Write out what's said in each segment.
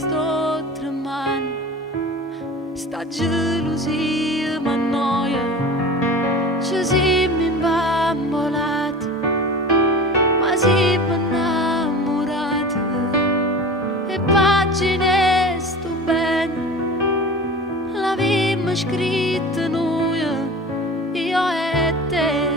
sto tremando, sta gelosia m'annoia, ci siamo imbambolati, ma siamo innamorati, e pagine stupende l'avevamo scritta noi, io e te.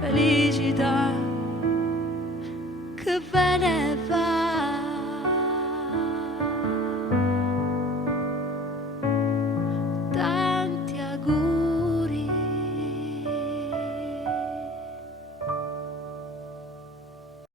Felicità che ve ne va.